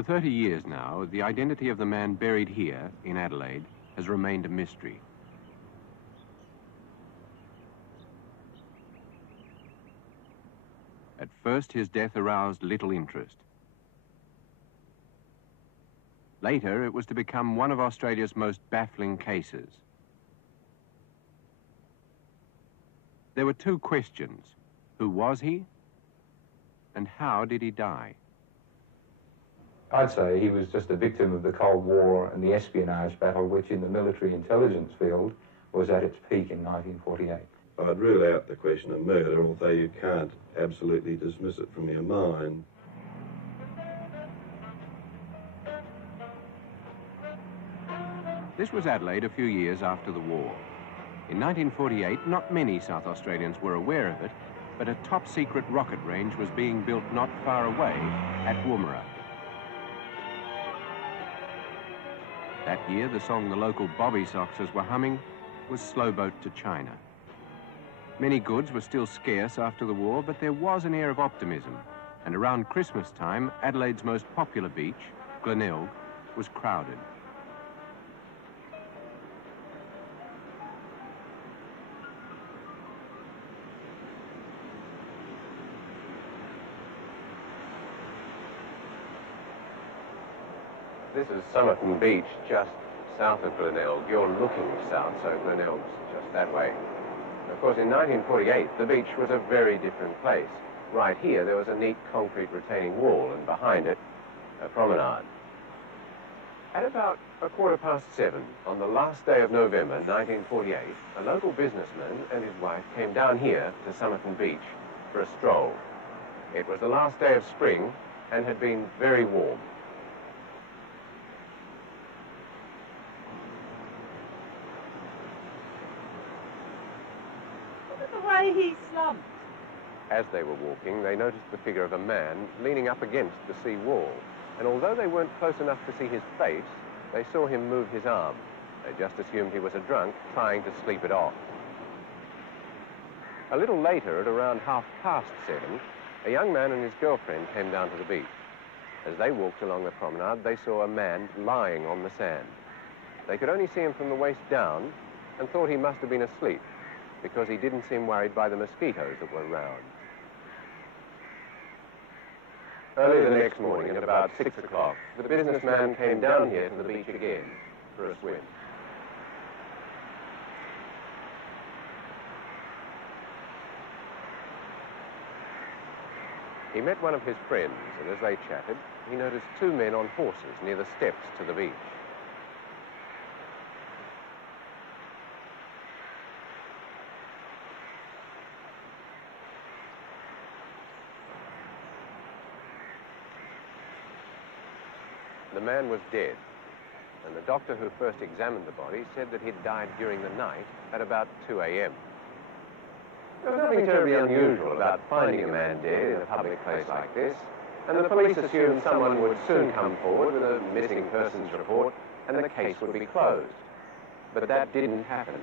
For 30 years now, the identity of the man buried here in Adelaide has remained a mystery. At first, his death aroused little interest. Later, it was to become one of Australia's most baffling cases. There were two questions. Who was he? And how did he die? I'd say he was just a victim of the Cold War and the espionage battle, which in the military intelligence field was at its peak in 1948. I'd rule out the question of murder, although you can't absolutely dismiss it from your mind. This was Adelaide a few years after the war. In 1948, not many South Australians were aware of it, but a top-secret rocket range was being built not far away at Woomera. That year, the song the local bobby soxers were humming was Slow Boat to China. Many goods were still scarce after the war, but there was an air of optimism, and around Christmas time, Adelaide's most popular beach, Glenelg, was crowded. This is Somerton Beach, just south of Glenelg. You're looking south, so Glenelg's just that way. Of course, in 1948, the beach was a very different place. Right here, there was a neat concrete retaining wall, and behind it, a promenade. At about 7:15, on the last day of November 1948, a local businessman and his wife came down here to Somerton Beach for a stroll. It was the last day of spring and had been very warm. He slumped. As they were walking, they noticed the figure of a man leaning up against the sea wall. And although they weren't close enough to see his face, they saw him move his arm. They just assumed he was a drunk trying to sleep it off. A little later, at around 7:30, a young man and his girlfriend came down to the beach. As they walked along the promenade, they saw a man lying on the sand. They could only see him from the waist down and thought he must have been asleep, because he didn't seem worried by the mosquitoes that were around. Early the next morning, at about 6 o'clock, the businessman came down here to the beach again for a swim. He met one of his friends, and as they chatted, he noticed two men on horses near the steps to the beach. The man was dead, and the doctor who first examined the body said that he'd died during the night at about 2 a.m. There was nothing terribly unusual about finding a man dead in a public place like this, and the police assumed someone would soon come forward with a missing persons report and the case would be closed. But that didn't happen.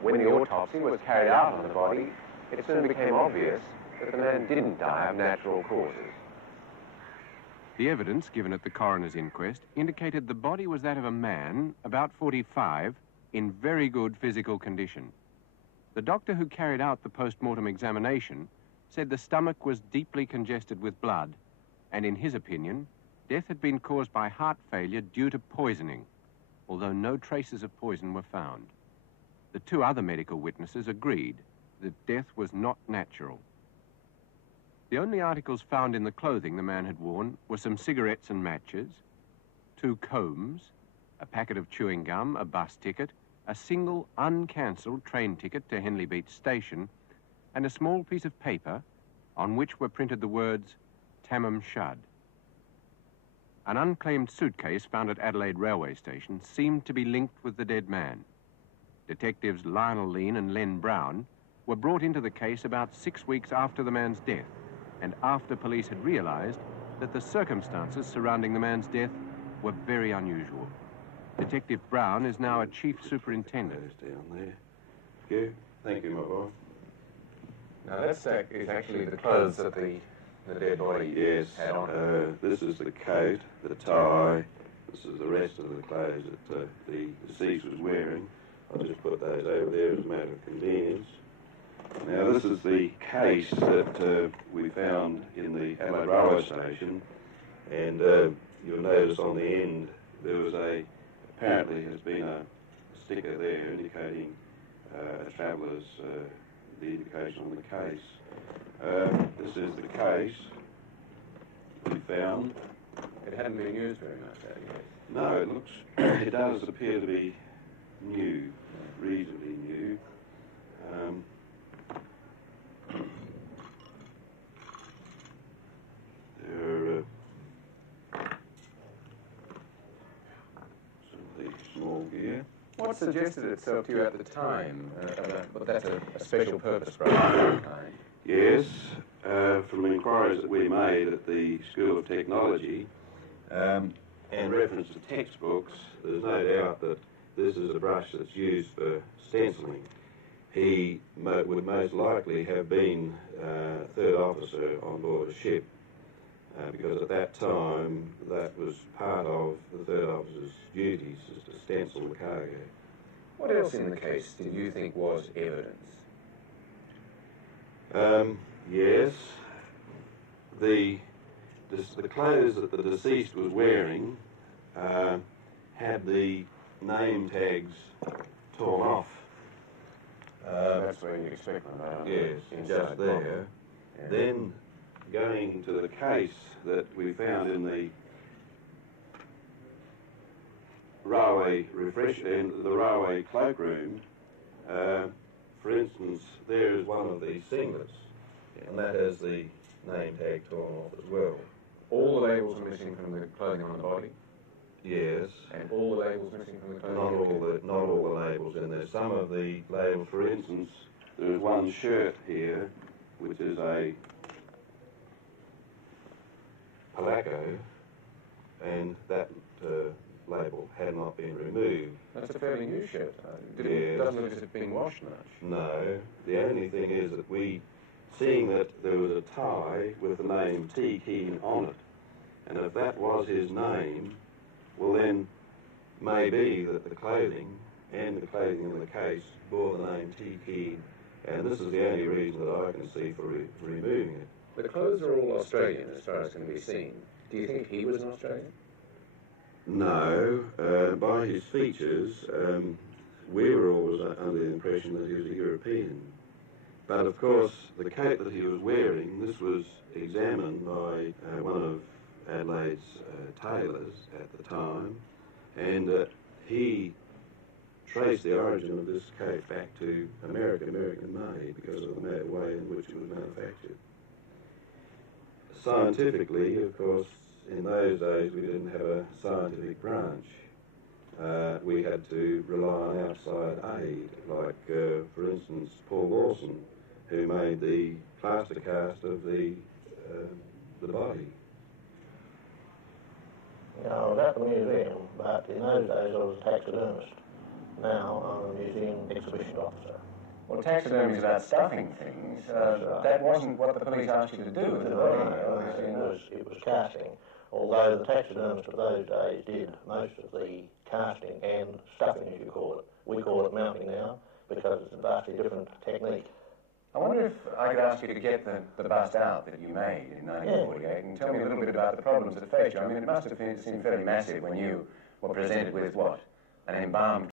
When the autopsy was carried out on the body, it soon became obvious that the man didn't die of natural causes. The evidence given at the coroner's inquest indicated the body was that of a man, about 45, in very good physical condition. The doctor who carried out the post-mortem examination said the stomach was deeply congested with blood, and in his opinion, death had been caused by heart failure due to poisoning, although no traces of poison were found. The two other medical witnesses agreed that death was not natural. The only articles found in the clothing the man had worn were some cigarettes and matches, 2 combs, a packet of chewing gum, a bus ticket, a single uncancelled train ticket to Henley Beach Station, and a small piece of paper on which were printed the words, Tamam Shud. An unclaimed suitcase found at Adelaide Railway Station seemed to be linked with the dead man. Detectives Lionel Lean and Len Brown were brought into the case about 6 weeks after the man's death, and after police had realized that the circumstances surrounding the man's death were very unusual. Detective Brown is now a chief superintendent. Down there. Thank you, my boy. Now, that sack is actually the clothes that the the dead body Yes. had on? This is the coat, the tie. This is the rest of the clothes that the deceased was wearing. I'll just put those over there as a matter of convenience. Now, this is the case that we found in the Adelaide railway station, and you'll notice on the end there was apparently has been a sticker there indicating a traveller's, the indication on the case. This is the case we found. It hadn't been used very much, had it? No, it does appear to be new, reasonably new. There are some of the small gear. What suggested itself to you at the time? But that's a special purpose rather than kind. Yes, from inquiries that we made at the School of Technology and reference to textbooks, there's no doubt that this is a brush that's used for stenciling. He would most likely have been third officer on board a ship because at that time that was part of the third officer's duties, is to stencil the cargo. What else in the case did you think was evidence? Yes, the clothes that the deceased was wearing had the name tags torn off. That's where you expect them. Yes, just there. Yeah. Then going to the case that we found in the railway railway cloakroom, for instance, there is one of the singlets, and that has the name tag torn off as well. All the labels are missing from the clothing on the body? Yes. And all the labels missing from the clothing? Not all the labels in there. Some of the labels, for instance, there is one shirt here, which is a Palaco, and that label had not been removed. That's a fairly new shirt. Yes. It doesn't look as if it's been washed much. No. The only thing is that seeing that there was a tie with the name T. Keane on it, and if that was his name, well then, maybe that the clothing and the clothing in the case bore the name T. Keane, and this is the only reason that I can see for removing it. But the clothes are all Australian as far as can be seen. Do you think he was an Australian? No. By his features, we were always under the impression that he was a European. But of course, the coat that he was wearing, this was examined by one of Adelaide's tailors at the time, and he traced the origin of this coat back to American made because of the way in which it was manufactured. Scientifically, of course, in those days we didn't have a scientific branch. We had to rely on outside aid, like, for instance, Paul Lawson, who made the plaster cast of the body. You know, I was at the museum, but in those days I was a taxidermist. Now I'm a museum exhibition officer. Well, taxidermy is about stuffing things. That wasn't what the police asked you to do with the body. It was casting, although the taxidermist of those days did most of the casting and stuffing, as you call it. We call it mounting now, because it's a vastly different technique. I wonder if I could ask you to get the bust out that you made in 1948 and tell me a little bit about the problems that faced you. I mean, it must have seemed fairly massive when you were presented with, what, an embalmed